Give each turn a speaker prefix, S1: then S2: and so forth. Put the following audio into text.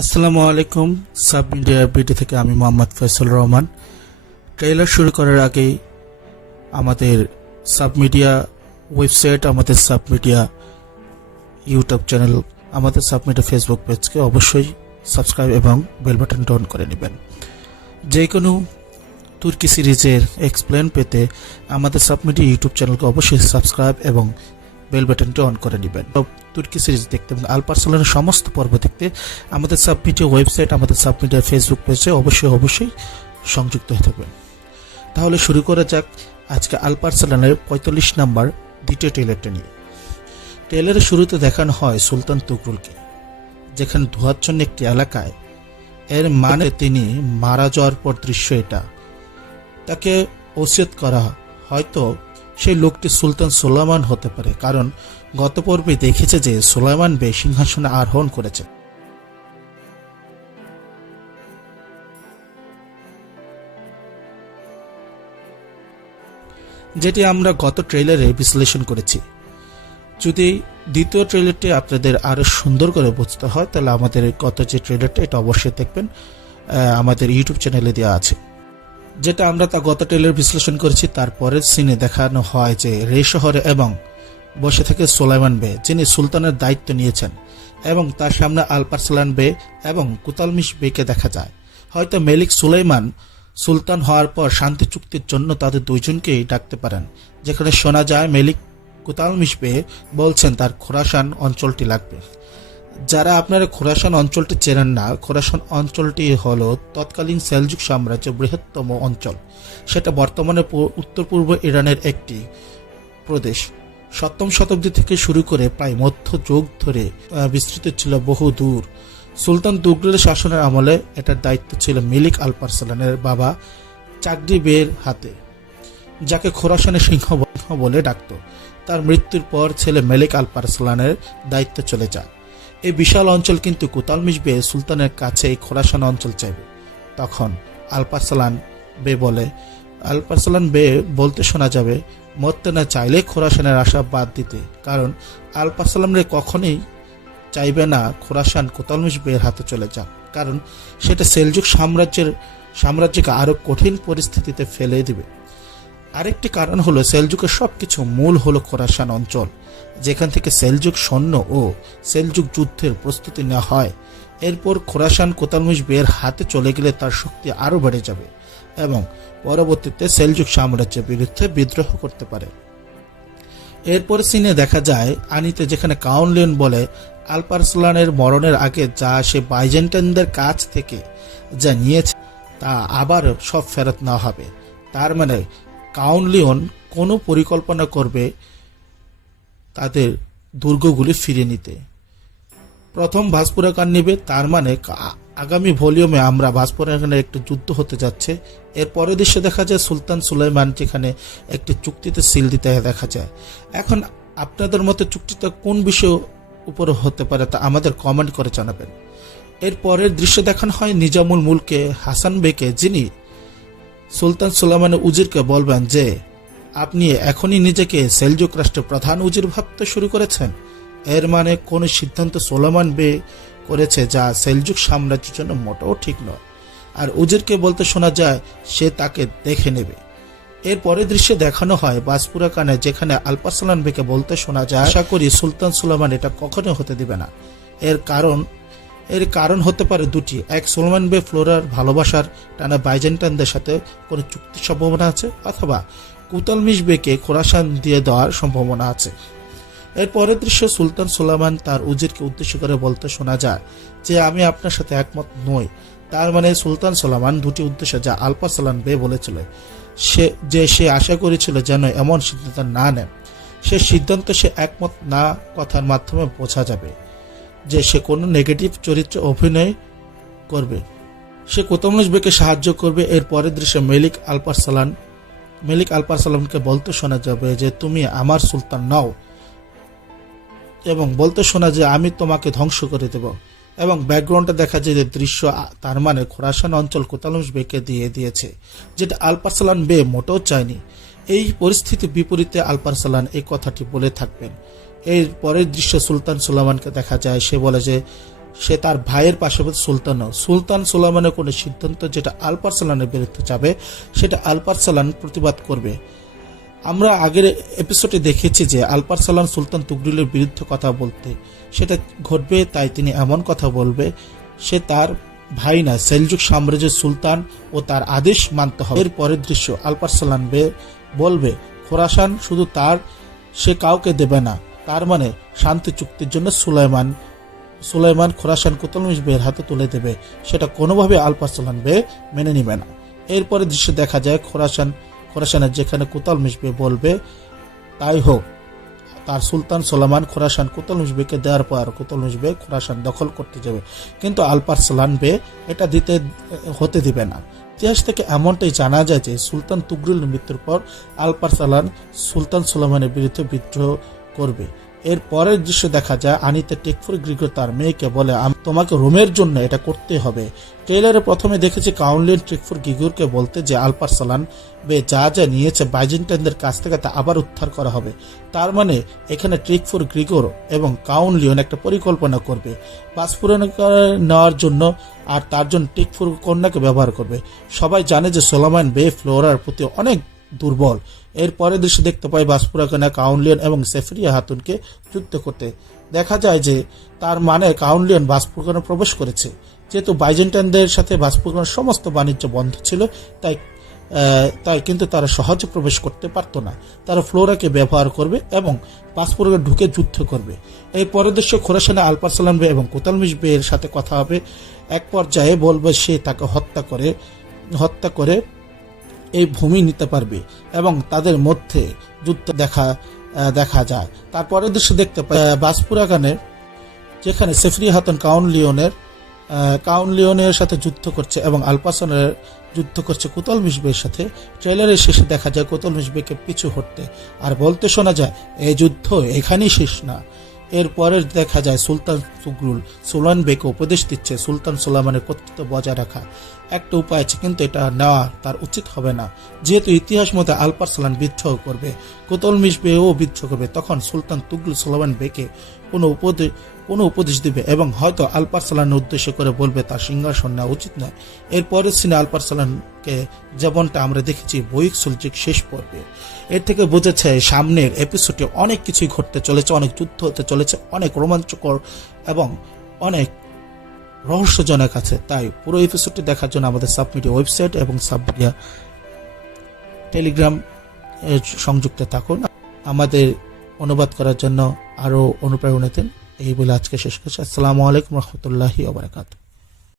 S1: আসসালামু আলাইকুম। Sub media BD থেকে আমি মোহাম্মদ ফয়সল রহমান। ট্রেলার শুরু করার আগেই আমাদের সাব মিডিয়া ওয়েবসাইট, আমাদের সাব মিডিয়া ইউটিউব চ্যানেল, আমাদের সাব মিডিয়া ফেসবুক পেজকে অবশ্যই সাবস্ক্রাইব এবং বেল বাটনটা অন করে নেবেন। যে কোনো তুর্কি সিরিজের এক্সপ্লেন পেতে আমাদের সাব মিডিয়া ইউটিউব চ্যানেলকে অবশ্যই সাবস্ক্রাইব এবং বেল বাটনটি অন করে নেবেন। তুর্কি সিরিজ দেখতে এবং আলপারসলের সমস্ত পর্ব দেখতে আমাদের সাব মিডিয়া ওয়েবসাইট, আমাদের সাব মিডিয়া ফেসবুক পেজে অবশ্যই অবশ্যই সংযুক্ত হয়ে থাকবেন। তাহলে শুরু করা যাক আজকে আলপারসালানের পঁয়তাল্লিশ নাম্বার দ্বিতীয় ট্রেলারটা নিয়ে। ট্রেলারের শুরুতে দেখানো হয় সুলতান তুকরুলকে যেখানে ধোয়াচ্ছন্ন একটি এলাকায় এর মানে তিনি মারা যাওয়ার পর দৃশ্য এটা। তাকে ওসিয়ত করা হয়তো সেই লোকটি সুলতান সুলাইমান হতে পারে, কারণ গত পর্বে দেখেছে যে সুলাইমান বে সিংহাসনে আরোহণ করেছে। যেটি আমরা গত ট্রেলারে বিশ্লেষণ করেছি। যদি দ্বিতীয় ট্রেলারটি আপনাদের আরও সুন্দর করে বুঝতে হয়, তাহলে আমাদের গত যে ট্রেলারটা এটা অবশ্যই দেখবেন। আমাদের ইউটিউব চ্যানেলে দেওয়া আছে। যেটা আমরা তা গত ট্রেলার বিশ্লেষণ করেছি, তারপরের সিনে দেখানো হয় যে রে শহরে এবং বসে থেকে সোলাইমান বে, যিনি সুলতানের দায়িত্ব নিয়েছেন, এবং তার সামনে আলপারসালান বে এবং কুতালমিশ বেকে দেখা যায়। হয়তো মেলিক সুলাইমান সুলতান হওয়ার পর শান্তি চুক্তির জন্য তাদের দুইজনকেই ডাকতে পারেন। যেখানে শোনা যায় মেলিক কুতালমিশ বে বলছেন, তার খোরাসান অঞ্চলটি লাগবে। যারা আপনারা খোরাসান অঞ্চলটি চেনেন না, খোরাসান অঞ্চলটি হল তৎকালীন সেলজুক সাম্রাজ্যের বৃহত্তম অঞ্চল। সেটা বর্তমানে উত্তর পূর্ব ইরানের একটি প্রদেশ। সপ্তম শতাব্দী থেকে শুরু করে প্রায় মধ্য যুগ ধরে বিস্তৃত ছিল বহু দূর। সুলতান তুগলকের শাসনের আমলে এটার দায়িত্ব ছিল মিলিক আলপারসালানের বাবা চাকরি বের হাতে, যাকে খোরাসানের সিংহ বলে ডাকত। তার মৃত্যুর পর ছেলে মেলিক আলপারসালানের দায়িত্ব চলে যায়। এই বিশাল অঞ্চল কিন্তু কুতালমিশ মিশবে সুলতানের কাছে এই খোরাসান অঞ্চল চাইবে। তখন আলপারসালান বে বলে আলপারসালান বে বলতে শোনা যাবে, মরতে না চাইলে খোরাসানের আশা বাদ দিতে। কারণ আলপারসালাম রে কখনোই চাইবে না খোরাসান কোতালমিশ বের হাতে চলে যাক। কারণ সেটা সেলজুক সাম্রাজ্যের, সাম্রাজ্যকে আরও কঠিন পরিস্থিতিতে ফেলে দিবে। আরেকটি কারণ হলো সেলজুকের সবকিছু মূল হলো খোরাসান অঞ্চল। যেখান থেকে সেলজুক সৈন্য ও সেলজুক যুদ্ধের প্রস্তুতি নেওয়া হয় এরপর খোরাসান কোতালমিশ বের হাতে চলে গেলে তার শক্তি আরও বেড়ে যাবে এবং পরবর্তীতে সেলজুক সাম্রাজ্যের বিরুদ্ধে বিদ্রোহ করতে পারে। এরপর সিনে দেখা যায়, আনিতে যেখানে কাউনলিয়ন বলে, আলপারসলানের মরণের আগে যা সে বাইজেন্টাইনদের কাছ থেকে যা নিয়েছে তা আবার সব ফেরত নেওয়া হবে। তার মানে কাউনলিয়ন কোনো পরিকল্পনা করবে তাদের দুর্গগুলি ফিরিয়ে নিতে। প্রথম ভাসপুরাকার নিবে, তার মানে আগামী ভলিউমে আমরা ভাসপুরাকানের একটি যুদ্ধ হতে যাচ্ছে। এর পরের দৃশ্যে দেখা যায় সুলতান সুলাইমান যেখানে একটি চুক্তিতে সিল দিতে দেখা যায়। এখন আপনাদের মতে চুক্তিটা কোন বিষয় উপর হতে পারে তা আমাদের কমেন্ট করে জানাবেন। এর পরের দৃশ্য দেখানো হয় নিজামুল মুলকে, হাসান বেকে যিনি সুলতান সুলাইমানের উজিরকে বলবেন যে, আপনি এখনই নিজেকে সেলজুক রাষ্ট্রের প্রধান উজির ভাবতে শুরু করেছেন? এর মানে কোন সিদ্ধান্ত সোলামান বে করেছে যা সেলজুক সাম্রাজ্যের জন্য মোটেও ঠিক নয়। আর উজিরকে বলতে শোনা যায়, সে তাকে দেখে নেবে। এর পরের দৃশ্যে দেখানো হয় বাসপুরা কানে, যেখানে আলপাসালান বেকে বলতে শোনা যায়, আশা করি সুলতান সুলাইমান এটা কখনো হতে দিবে না। এর কারণ এর কারণ হতে পারে দুটি। এক, সুলমান বে ফ্লোরার ভালোবাসার টানা বাইজেন্টানদের সাথে কোনো চুক্তির সম্ভাবনা আছে, অথবা কুতালমিশ বেকে খোরাসান দিয়ে দেওয়ার সম্ভাবনা আছে। এর পরের দৃশ্য সুলতান সুলাইমান তার উজিরকে উদ্দেশ্য করে বলতে শোনা যায় যে, আমি আপনার সাথে একমত নই। তার মানে সুলতান সুলাইমান দুটি উদ্দেশ্য যা আলপা সালান বে বলেছিল, সে, যে সে আশা করেছিল যেন এমন সিদ্ধান্ত না নেন সে সিদ্ধান্ত সে একমত না কথার মাধ্যমে বোঝা যাবে যে সে কোনো নেগেটিভ চরিত্রে অভিনয় করবে। সে কোতামনুজ বেকে সাহায্য করবে। এর পরের দৃশ্যে মেলিক আলপার সালান মেলিক আলপার সালামকে বলতে শোনা যাবে যে, তুমি আমার সুলতান নাও। এবং বলতে শোনা যে আমি তোমাকে ধ্বংস করে দেব। এবং ব্যাকগ্রাউন্ডে দেখা যায় যে দৃশ্য তার মানে খোরাসান অঞ্চল কোতালুস বেকে দিয়ে দিয়েছে, যেটা আলপারসালান বে মোটেও চায়নি। এই পরিস্থিতি বিপরীতে আলপারসালান এই কথাটি বলে থাকবেন। এর পরের দৃশ্য সুলতান সুলাইমানকে দেখা যায়, সে বলে যে, সে তার ভাইয়ের পাশাপাশি সুলতানও। সুলতান সুলাইমানের কোনো সিদ্ধান্ত যেটা আলপারসালানের বিরুদ্ধে যাবে, সেটা আলপারসালান প্রতিবাদ করবে। আমরা আগের এপিসোডে দেখেছি যে আলপারসালান সুলতান তুগরিলের বিরুদ্ধে কথা বলতে। সেটা ঘটবে, তাই তিনি এমন কথা বলবে, সে তার ভাই না, সেলজুক সাম্রাজ্যের সুলতান ও তার আদেশ মানতে হবে। এর পরের দৃশ্য আলপারসালান বে- বলবে, খোরাসান শুধু তার, সে কাউকে দেবে না। তার মানে শান্তি চুক্তির জন্য সুলাইমান সুলাইমান খোরাসান কুতলমিশ বের হাতে তুলে দেবে। সেটা কোনোভাবে আলপারসালান বে মেনে নিবে না। এরপরে দৃশ্য দেখা যায় খোরাসান খোরাসানের যেখানে কোতাল মিশবে বলবে, তাই হোক। তার সুলতান সোলামান খোরাসান কুতল মিশবেকে দেওয়ার পর কুতল মিশবে, খোরাসান দখল করতে যাবে। কিন্তু আলপার সালানবে এটা দিতে, হতে দিবে না। ইতিহাস থেকে এমনটাই জানা যায় যে সুলতান তুগরুল মৃত্যুর পর আলপার সালান সুলতান সোলামানের বিরুদ্ধে বিদ্রোহ করবে। এর পরের দৃশ্য দেখা যায়, আনিতে টেকফুর গ্রিগো তার মেয়েকে বলে, "আম- তোমাকে রোমের জন্য এটা করতে হবে। ট্রেলারে প্রথমে দেখেছি কাউন্লিন ট্রিকফুর গিগুরকে বলতে যে, আলপার সালান বে যা যা নিয়েছে বাইজেন্টাইনদের কাছ থেকে তা আবার উদ্ধার করা হবে। তার মানে এখানে ট্রিকফুর গ্রিগোর এবং কাউন্লিয়ন একটা পরিকল্পনা করবে বাসপূরণ নেওয়ার জন্য, আর তার জন্য টিকফুর কন্যাকে ব্যবহার করবে। সবাই জানে যে, সোলামান বে ফ্লোরার প্রতি অনেক দুর্বল। এর পরে দৃশ্য দেখতে পাই বাসপুরাকানা কাউনলিয়ন এবং সেফরিয়া হাতুনকে যুদ্ধ করতে। দেখা যায় যে তার মানে কাউন্লিয়ন বাসপুরাকানে প্রবেশ করেছে। যেহেতু বাইজেন্টাইনদের সাথে বাসপুরাকানের সমস্ত বাণিজ্য বন্ধ ছিল, তাই তাই কিন্তু তারা সহজে প্রবেশ করতে পারতো না। তারা ফ্লোরাকে ব্যবহার করবে এবং পাসপুরকে ঢুকে যুদ্ধ করবে। এই পরের দৃশ্য খোরাসানে আলপারসালাম বে এবং কোতালমিশ বে এর সাথে কথা হবে। এক পর্যায়ে বলবে সে তাকে হত্যা করে হত্যা করে এই ভূমি নিতে পারবে এবং তাদের মধ্যে যুদ্ধ দেখা দেখা যায়। তারপরের দৃশ্য দেখতে পাই আহ, বাসপুরাগানে যেখানে সেফরি হাতন কাউন লিওনের কাউন লিওনের সাথে যুদ্ধ করছে এবং আলপাসনের যুদ্ধ করছে কুতল মিসবের সাথে। ট্রেলারের শেষে দেখা যায় কুতল মিসবেকে পিছু হটতে। আর বলতে শোনা যায় এই যুদ্ধ এখানেই শেষ না। এরপরে দেখা যায় সুলতান সুগরুল সুলান বেকে উপদেশ দিচ্ছে, সুলতান সুলামানের কর্তৃত্ব বজায় রাখা। একটা উপায় আছে, কিন্তু এটা নেওয়া তার উচিত হবে না। যেহেতু ইতিহাস মতে আলপার সালান বিদ্রোহ করবে, কোতল মিশবেও বিদ্রোহ করবে, তখন সুলতান তুগরুল সুলামান বেকে কোনো উপদেশ কোনো উপদেশ দিবে এবং হয়তো আলপার সালানের উদ্দেশ্য করে বলবে, তার সিংহাসন নেওয়া উচিত নয়। এরপরে সিনে আলপার সালানকে যেমনটা আমরা দেখেছি বইক সুলজিক শেষ পর্বে। এর থেকে বোঝাচ্ছে সামনের এপিসোডে অনেক কিছুই ঘটতে চলেছে, অনেক যুদ্ধ হতে চলেছে, অনেক রোমাঞ্চকর এবং অনেক রহস্যজনক আছে। তাই পুরো এপিসোডটি দেখার জন্য আমাদের সাবমিডিয়া ওয়েবসাইট এবং সাবমিডিয়া টেলিগ্রাম সংযুক্ত থাকুন। আমাদের অনুবাদ করার জন্য আরও অনুপ্রেরণা দিন এই বলে আজকে শেষ করছি। আসসালামু আলাইকুম রহমতুল্লাহি ওবরাকাতু